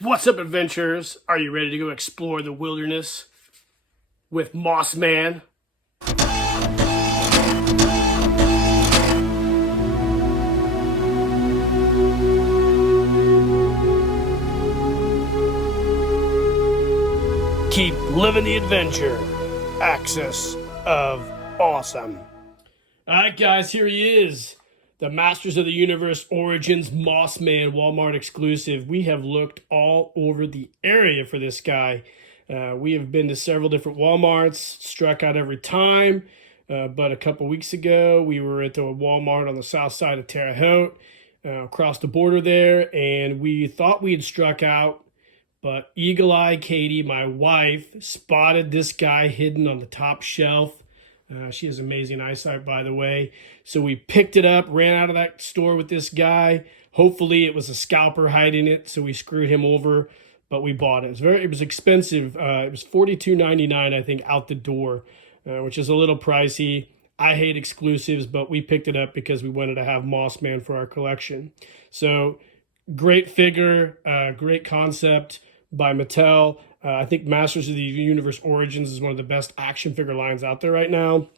What's up, adventurers? Are you ready to go explore the wilderness with Moss Man? Keep living the adventure. Axis of Awesome. Alright guys, here he is. The Masters of the Universe Origins Moss Man Walmart exclusive. We have looked all over the area for this guy. We have been to several different Walmarts, struck out every time. But a couple weeks ago, we were at the Walmart on the south side of Terre Haute, across the border there, and we thought we had struck out, but Eagle Eye Katie, my wife, spotted this guy hidden on the top shelf. She has amazing eyesight, by the way. So we picked it up, ran out of that store with this guy. Hopefully it was a scalper hiding it, so we screwed him over, but we bought it. It was expensive. It was $42.99, I think, out the door, which is a little pricey. I hate exclusives, but we picked it up because we wanted to have Moss Man for our collection. So great figure, great concept by Mattel. I think Masters of the Universe Origins is one of the best action figure lines out there right now.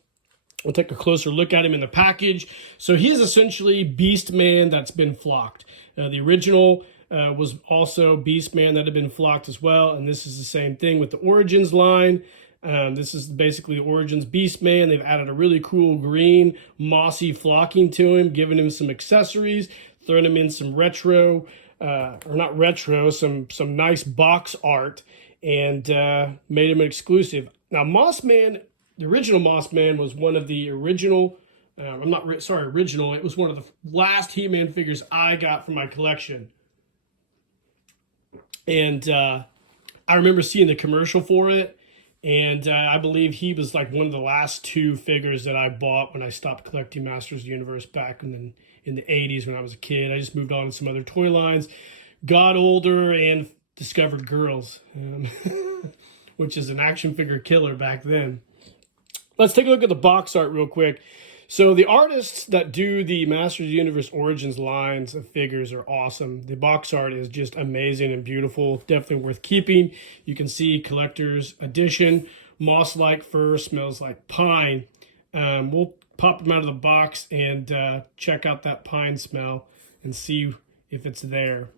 We'll take a closer look at him in the package. So he is essentially Beast Man that's been flocked. The original was also Beast Man that had been flocked as well, and this is the same thing with the Origins line. This is basically Origins Beast Man. They've added a really cool green, mossy flocking to him, giving him some accessories, throwing him in some retro, or not retro, some nice box art, and made him an exclusive. Now, Moss Man, the original Moss Man was one of the original, original. It was one of the last He-Man figures I got from my collection. And I remember seeing the commercial for it, and I believe he was like one of the last two figures that I bought when I stopped collecting Masters of the Universe back in the 80s when I was a kid. I just moved on to some other toy lines, got older, and discovered girls, which is an action figure killer back then. Let's take a look at the box art real quick. So the artists that do the Masters of the Universe Origins lines of figures are awesome. The box art is just amazing and beautiful. Definitely worth keeping. You can see collector's edition. Moss-like fur, smells like pine. We'll pop them out of the box and check out that pine smell and see if it's there.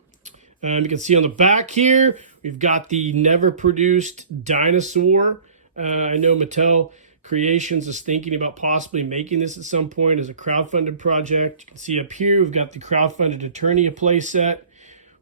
You can see on the back here, we've got the never produced dinosaur. I know Mattel Creations is thinking about possibly making this at some point as a crowdfunded project. You can see up here, we've got the crowdfunded Eternia playset.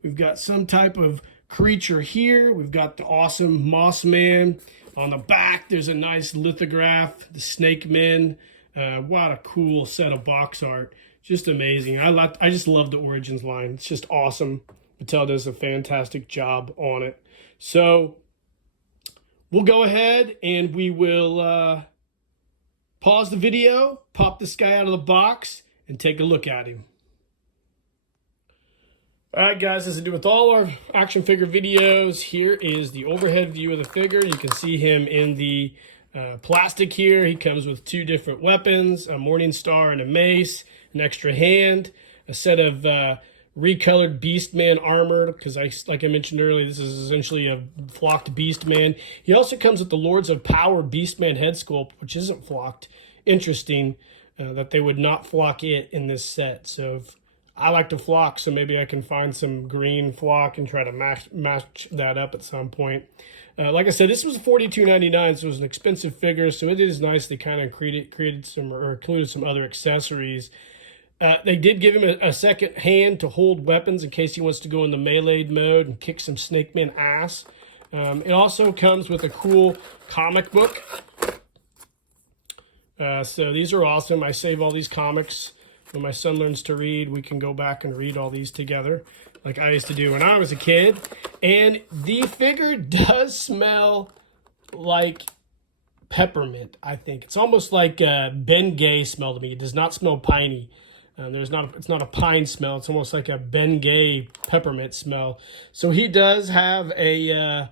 We've got some type of creature here. We've got the awesome Moss Man. On the back, there's a nice lithograph, the Snake Men. What a cool set of box art. Just amazing. I just love the Origins line. It's just awesome. Mattel does a fantastic job on it. So we'll go ahead and we will pause the video, pop this guy out of the box, and take a look at him. All right, guys, as I do with all our action figure videos, here is the overhead view of the figure. You can see him in the plastic here. He comes with two different weapons, a Morning Star and a mace, an extra hand, a set of recolored Beast Man armor, because like I mentioned earlier, this is essentially a flocked Beast Man. He also comes with the Lords of Power Beast Man head sculpt, which isn't flocked. Interesting that they would not flock it in this set. So I like to flock, so maybe I can find some green flock and try to match that up at some point. Like I said, this was $42.99, so it was an expensive figure, so it is nice they kind of created some or included some other accessories. They did give him a second hand to hold weapons in case he wants to go in the melee mode and kick some Snake Man ass. It also comes with a cool comic book. So these are awesome. I save all these comics. When my son learns to read, we can go back and read all these together like I used to do when I was a kid. And the figure does smell like peppermint, I think. It's almost like Bengay smell to me. It does not smell piney. It's not a pine smell. It's almost like a Bengay peppermint smell. So he does have a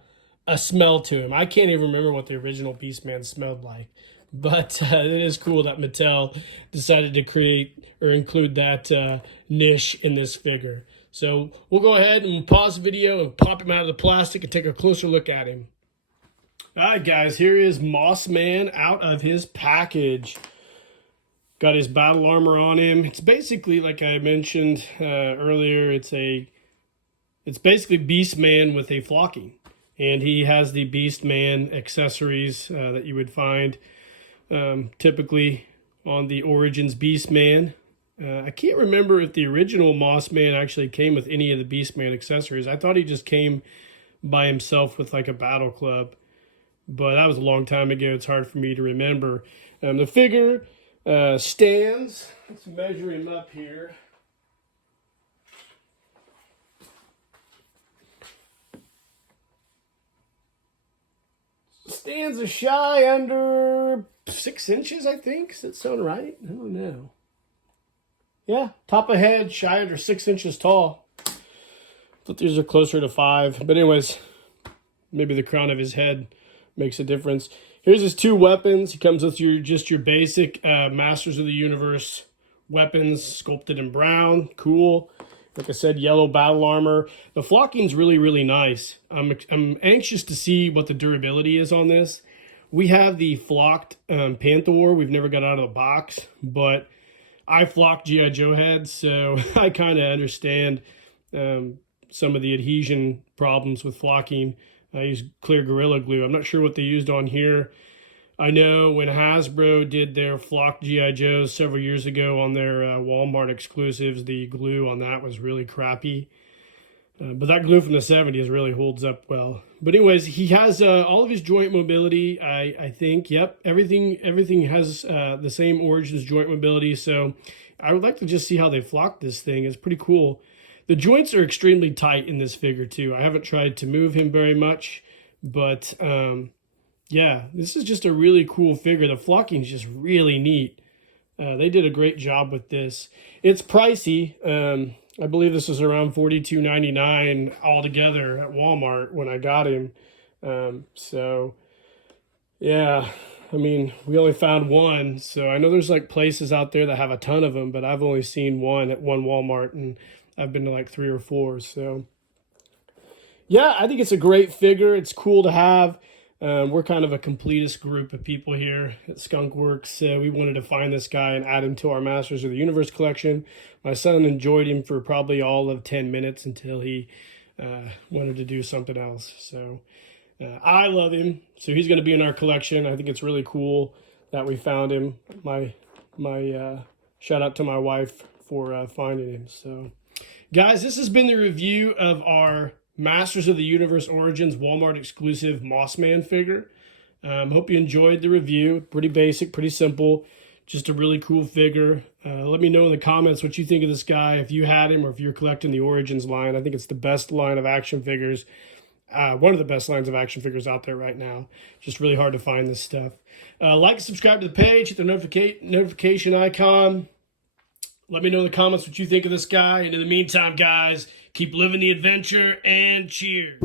smell to him. I can't even remember what the original Beast Man smelled like. But it is cool that Mattel decided to create or include that niche in this figure. So we'll go ahead and pause the video and pop him out of the plastic and take a closer look at him. All right, guys, here is Moss Man out of his package. Got his battle armor on him. It's basically, like I mentioned earlier, it's basically Beast Man with a flocking. And he has the Beast Man accessories that you would find typically on the Origins Beast Man. I can't remember if the original Moss Man actually came with any of the Beast Man accessories. I thought he just came by himself with like a battle club, but that was a long time ago. It's hard for me to remember. The figure stands. Let's measure him up here. Stands a shy under 6 inches, I think. Does that sound right? I don't know. Yeah, top of head, shy under 6 inches tall. Thought these are closer to 5. But anyways, maybe the crown of his head makes a difference. Here's his 2 weapons. He comes with just your basic Masters of the Universe weapons, sculpted in brown. Cool. Like I said, yellow battle armor. The flocking's really, really nice. I'm anxious to see what the durability is on this. We have the flocked Panther. We've never got out of the box, but I flock G.I. Joe heads, so I kind of understand some of the adhesion problems with flocking. I use clear Gorilla Glue. I'm not sure what they used on here. I know when Hasbro did their flocked G.I. Joes several years ago on their Walmart exclusives, the glue on that was really crappy. But that glue from the 70s really holds up well. But anyways, he has all of his joint mobility, I think. Yep, everything has the same Origins joint mobility. So I would like to just see how they flock this thing. It's pretty cool. The joints are extremely tight in this figure too. I haven't tried to move him very much, but yeah, this is just a really cool figure. The flocking is just really neat. They did a great job with this. It's pricey. I believe this was around $42.99 altogether at Walmart when I got him. So, yeah, I mean, we only found one. So I know there's like places out there that have a ton of them, but I've only seen one at one Walmart, and I've been to like 3 or 4. So, yeah, I think it's a great figure. It's cool to have. We're kind of a completist group of people here at Skunk Works. We wanted to find this guy and add him to our Masters of the Universe collection. My son enjoyed him for probably all of 10 minutes until he wanted to do something else. So I love him. So he's going to be in our collection. I think it's really cool that we found him. My shout out to my wife for finding him. So guys, this has been the review of our Masters of the Universe Origins Walmart exclusive Mossman figure. Hope you enjoyed the review. Pretty basic, pretty simple. Just a really cool figure. Let me know in the comments what you think of this guy, if you had him or if you're collecting the Origins line. I think it's the best line of action figures. One of the best lines of action figures out there right now. Just really hard to find this stuff. Like and subscribe to the page. Hit the notification icon. Let me know in the comments what you think of this guy. And in the meantime, guys, keep living the adventure and cheers.